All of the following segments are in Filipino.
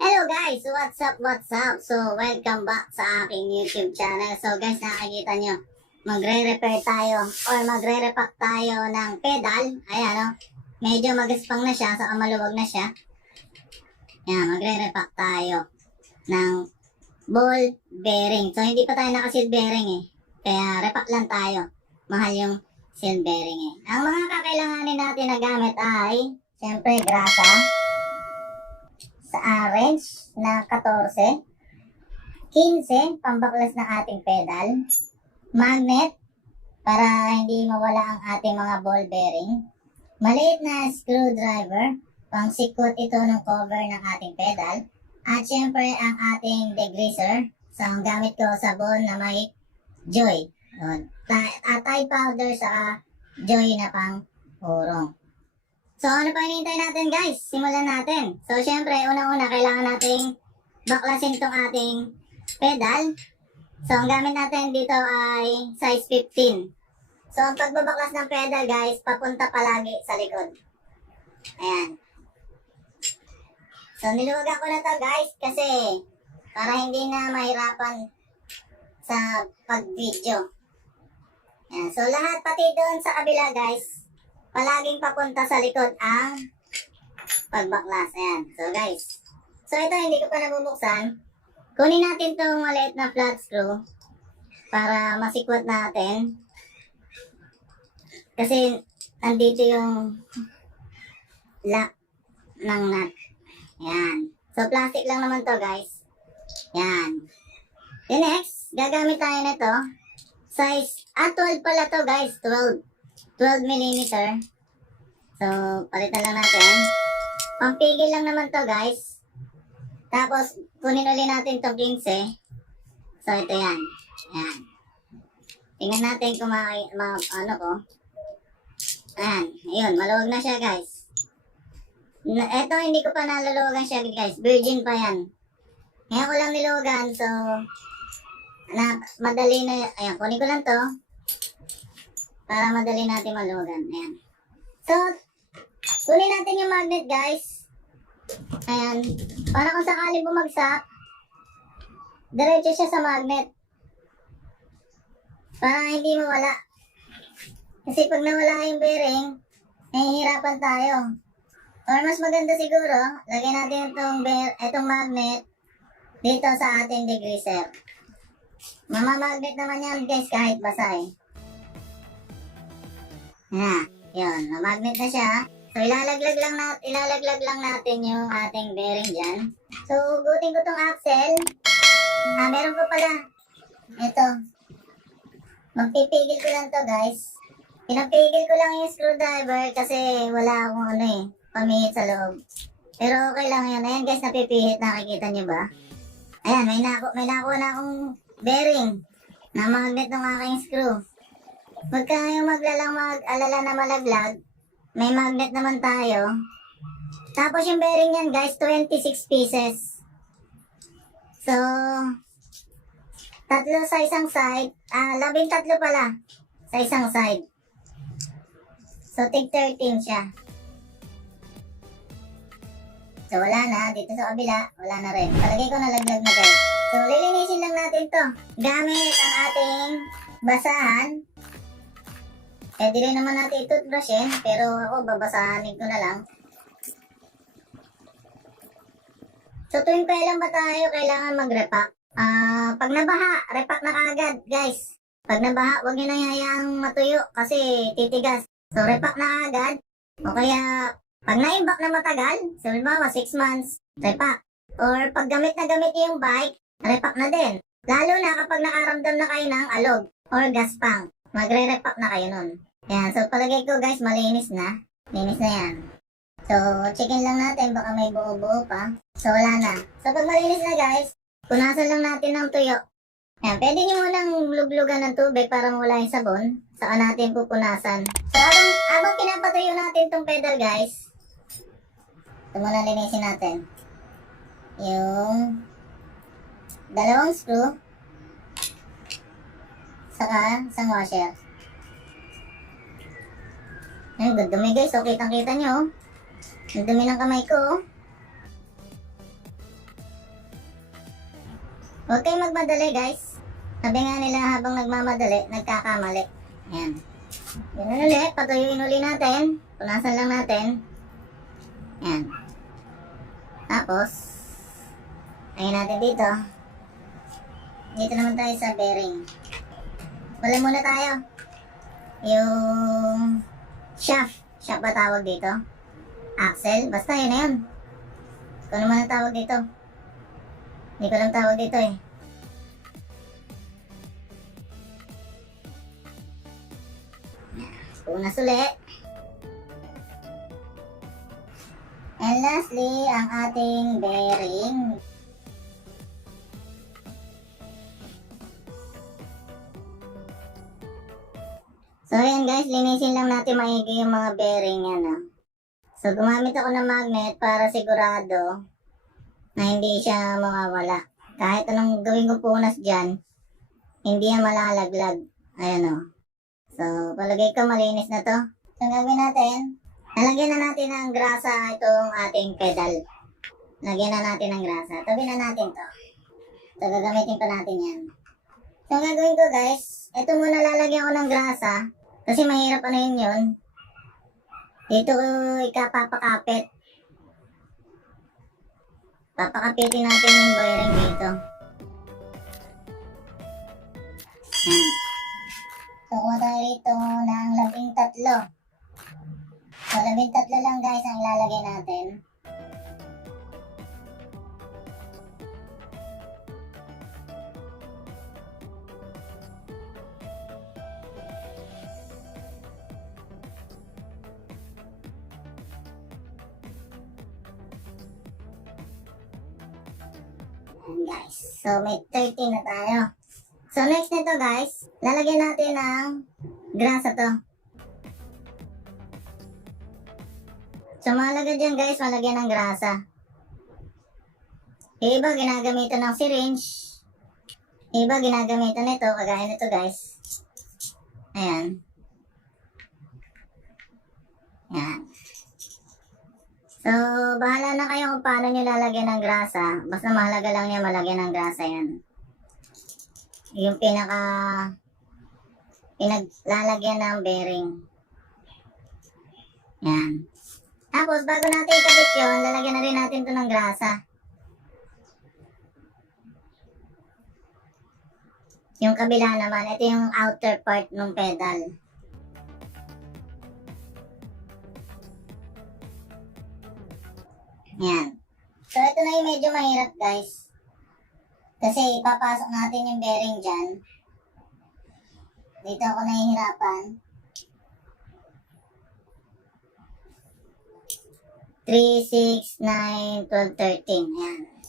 Hello guys! What's up? What's up? So, welcome back sa aking YouTube channel. So guys, nakikita nyo, magre-repair tayo or magre-repack tayo ng pedal. Ayan o. Medyo magaspang na siya, saka maluwag na siya. Ayan, magre-repack tayo ng ball bearing. So, hindi pa tayo naka-seal bearing eh. Kaya, repack lang tayo. Mahal yung seal bearing eh. Ang mga kakailanganin natin na gamit ay, siyempre, grasa. Sa wrench na 14, 15, pambaklas ng ating pedal, magnet para hindi mawala ang ating mga ball bearing, maliit na screwdriver, pang sikot ito ng cover ng ating pedal, at syempre ang ating degreaser. So ang gamit ko sabon na may joy, Thai powder sa joy na pang hurong. So, ano pa hinihintay natin guys? Simulan natin. So, syempre, unang-una, kailangan nating baklasin itong ating pedal. So, ang gamit natin dito ay size 15. So, ang pagbabaklas ng pedal guys, papunta palagi sa likod. Ayan. So, niluwagan ko na to guys kasi para hindi na mahirapan sa pag-video. Ayan. So, lahat pati doon sa kabila guys, palaging papunta sa likod ang pagbaklas. Ayan. So guys. So ito hindi ko pa nabubuksan. Kunin natin itong maliit na flat screw para masikwat natin. Kasi andito yung lock ng nut. Ayan. So plastic lang naman to guys. Ayan. The next, gagamit tayo nito. Size, 12 pala to guys. 12 mm. So, palitan lang natin. Pampigil lang naman to guys. Tapos, kunin ulit natin itong 15. So, ito yan. Ayan. Tingnan natin kung ano ko. Ayan. Ayun, maluwag na siya guys. Ito, hindi ko pa naluluwagan siya guys. Virgin pa yan. Ngayon ko lang niluwagan. So, madali na. Ayan, kunin ko lang to. Para madali natin maluwagan. Ayan. So, kunin natin yung magnet guys. Ayan. Para kung sakali bumagsak, diretso siya sa magnet. Para hindi mawala. Kasi pag nawala yung bearing, nahihirapan tayo. Or mas maganda siguro, lagyan natin itong magnet dito sa ating degreaser. Mamamagnet naman yan guys kahit basa eh. Ayan, yun, magnet na siya. So, ilalaglag lang natin yung ating bearing dyan. So, ugutin ko tong axle. Meron ko pala. Ito. Magpipigil ko lang to guys. Pinapigil ko lang yung screwdriver kasi wala akong pamihit sa loob. Pero okay lang yun. Ayan guys, napipihit. Nakikita nyo ba? Ayan, may nakuha na akong bearing na magnet ng aking screw. Pagka yung mag-alala na malaglag, may magnet naman tayo. Tapos yung bearing yan guys, 26 pieces. So, 3 sa isang side. 13 pala sa isang side. So, tig 13 siya. So, wala na. Dito sa kabila, wala na rin. Palagay ko nalaglag na guys. So, lilinisin lang natin to gamit ang ating basahan. Pwede rin naman natin i-toothbrushin, pero ako babasahanin ko na lang. So tuwing kailan ba tayo kailangan mag-repack? Pag nabaha, repack na kaagad guys. Pag nabaha, huwag nyo nang hayaang matuyo kasi titigas. So repack na kaagad. O kaya, pag na-imbak na matagal, so halimbawa 6 months, repack. Or pag gamit na gamit yung bike, repack na din. Lalo na kapag nakaramdam na kayo ng alog or gaspang, magre-repack na kayo nun. Yan, so palagay ko guys, malinis na. Linis na yan. So, checkin lang natin, baka may buo-buo pa. So, wala na. So, pag malinis na guys, punasan lang natin ng tuyo. Yan, pwede nyo munang luglugan ng tubig para mawala yung sabon. Saka natin pupunasan. So, habang pinapatuyo natin tong pedal guys, ito muna linisin natin. Yung dalawang screw, saka isang washer. Ay, dumi guys. So, kitang-kita nyo. Ang dumi ng kamay ko. Huwag kayong magmadali guys. Sabi nga nila habang nagmamadali, nagkakamali. Ayan. Ganun ulit, patuyuin uli natin. Punasan lang natin. Ayan. Tapos, ayun natin dito. Dito naman tayo sa bearing. Wala muna tayo. Yung shaft. Shaft ba tawag dito? Axle? Basta yun na yun. Kung naman ang tawag dito. Hindi ko lang tawag dito eh. Punas ulit. And lastly, ang ating bearing. So ayan guys, linisin lang natin maigi yung mga bearing yan. So gumamit ako ng magnet para sigurado na hindi siya mawawala. Kahit anong gawin ko punas dyan, hindi yan malalaglag. Ayan. So palagay ko malinis na to. So ang gagawin natin, nalagyan na natin ng grasa itong ating pedal. Lagyan na natin ng grasa. Tabi na natin to. So gagamitin pa natin yan. So ang gagawin ko guys, ito muna lalagyan ko ng grasa. Kasi mahirap yun. Dito ko ikapapakapit. Papakapitin natin yung bearing dito. Yan. So kuha tayo rito ng 13. So 13 lang guys ang ilalagay natin. Guys, so may 13 na tayo. So next nito guys, lalagyan natin ng grasa to. So mahalaga dyan guys, malagyan ng grasa. Yung iba ginagamitan ng syringe. Yung iba ginagamitan nito, kagaya nito guys. Ayan. Ayan. So, bahala na kayo kung paano nyo lalagyan ng grasa. Basta mahalaga lang niya malagyan ng grasa yan. Yung pinaglalagyan ng bearing. Yan. Tapos, bago natin ikabit yun, lalagyan na rin natin ito ng grasa. Yung kabila naman, ito yung outer part ng pedal. Yan. So, ito na yung medyo mahirap guys. Kasi ipapasok natin yung bearing dyan. Dito ako nahihirapan. 3, 6, 9, 12, 13. Yan.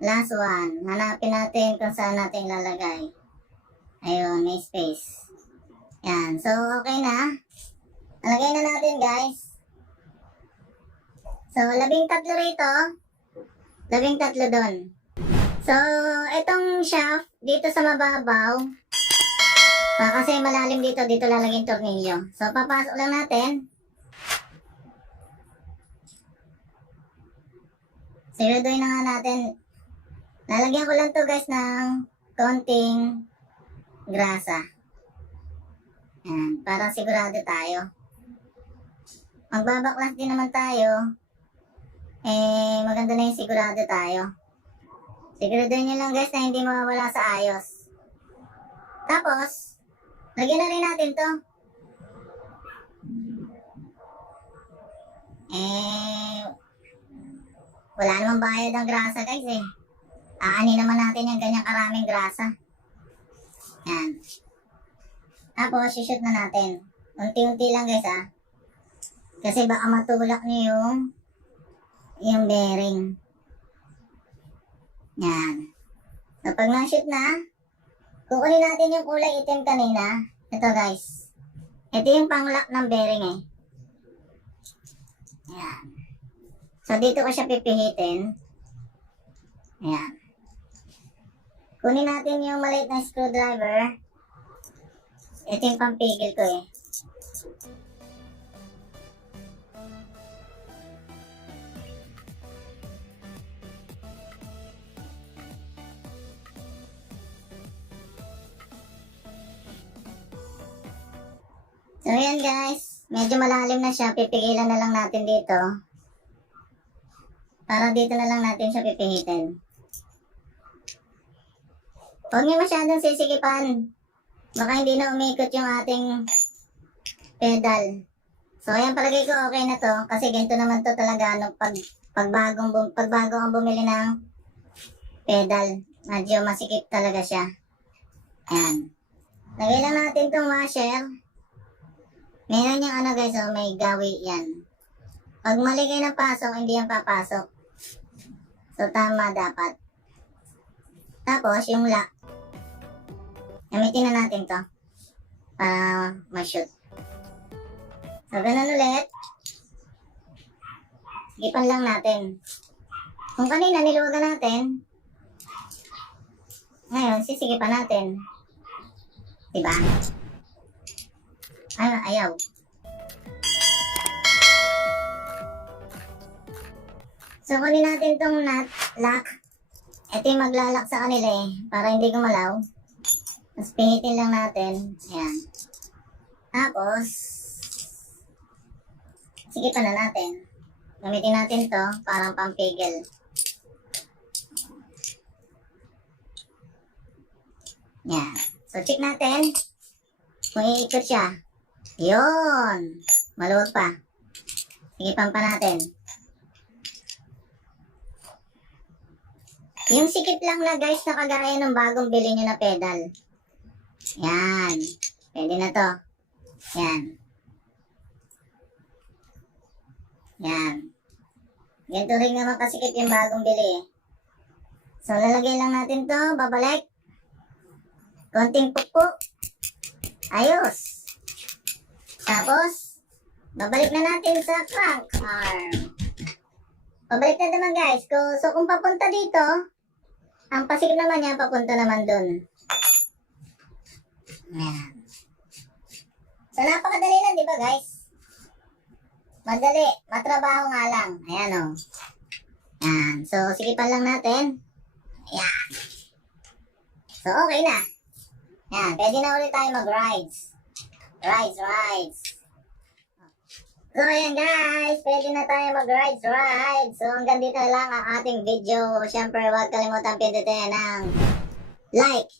Last one. Hanapin natin kung saan natin lalagay. Ayun, may space. Yan. So, okay na. Lagay na natin, guys. So, 13 rito. 13 doon. So, itong shaft, dito sa mababaw, kasi malalim dito, dito lalagyan tornilyo. So, papasok lang natin. Siguraduhin na nga natin. Lalagyan ko lang to guys ng konting grasa. Yan, para sigurado tayo. Magbabaklas din naman tayo. Maganda na yung sigurado tayo. Siguraduhin nyo lang guys na hindi mawawala sa ayos. Tapos, lagyan na rin natin to. Wala namang bayad ang grasa guys Aani naman natin yung ganyang karaming grasa. Yan. Tapos, shoot na natin. Unti-unti lang guys Kasi baka matulak nyo yung bearing. Yan. So, pag na-shoot na, kukunin natin yung kulay itim kanina. Ito guys. Ito yung pang-lock ng bearing eh. Yan. So, dito ko siya pipihitin. Ayan. Kunin natin yung maliit na screwdriver. Ito yung pampigil ko eh. So, ayan guys. Medyo malalim na siya. Pipigilan na lang natin dito. Para dito na lang natin siya pipihitin. Huwag niyo masyadong sisikipan. Baka hindi na umikot yung ating pedal. So, ayan, palagay ko okay na to. Kasi ganito naman to talaga no, pagbago ang bumili ng pedal. Medyo masikip talaga siya. Ayan. Lagay lang natin tong washer. Meron yung ano guys, oh, may gawi yan. Pag mali kayo ng pasok, hindi yan papasok. So, tama dapat. Tapos, yung lock. Gamitin na natin to para ma-shoot. So, ganun ulit. Sigipan lang natin. Kung kanina niluwagan natin, ngayon, sisigipan natin. Diba? Ay, ayaw. So, kunin natin tong nut, lock. Ito yung maglalak sa kanila eh, para hindi gumalaw. Tapos pihitin lang natin. Ayan. Tapos, sigipan na natin. Gamitin natin to parang pampigil. Ayan. So, check natin kung iikot siya. Yun. Maluwag pa. Sigipan pa natin. Yung sikip lang na guys na kagaya ng bagong bili nyo na pedal. Yan. Pwede na to. Yan. Yan. Ganito rin naman kasikip yung bagong bili. So, lalagay lang natin to. Babalik. Konting pukpuk. Ayos. Tapos, babalik na natin sa crank arm. Babalik na naman guys. So, kung papunta dito, ang pasikip naman niya, papunta naman dun. Ayan. So, napakadali lang, di ba guys? Madali. Matrabaho nga lang. Ayan o. Ayan. So, sikipan lang natin. Ayan. So, okay na. Ayan. Pwede na ulit tayo mag-rides. Rides. So, ayan guys. Pwede na tayo mag-rides. So, hanggang dito na lang ang ating video. Siyempre, huwag kalimutan pindutin ang like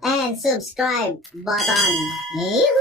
and subscribe button. Yee-hoo!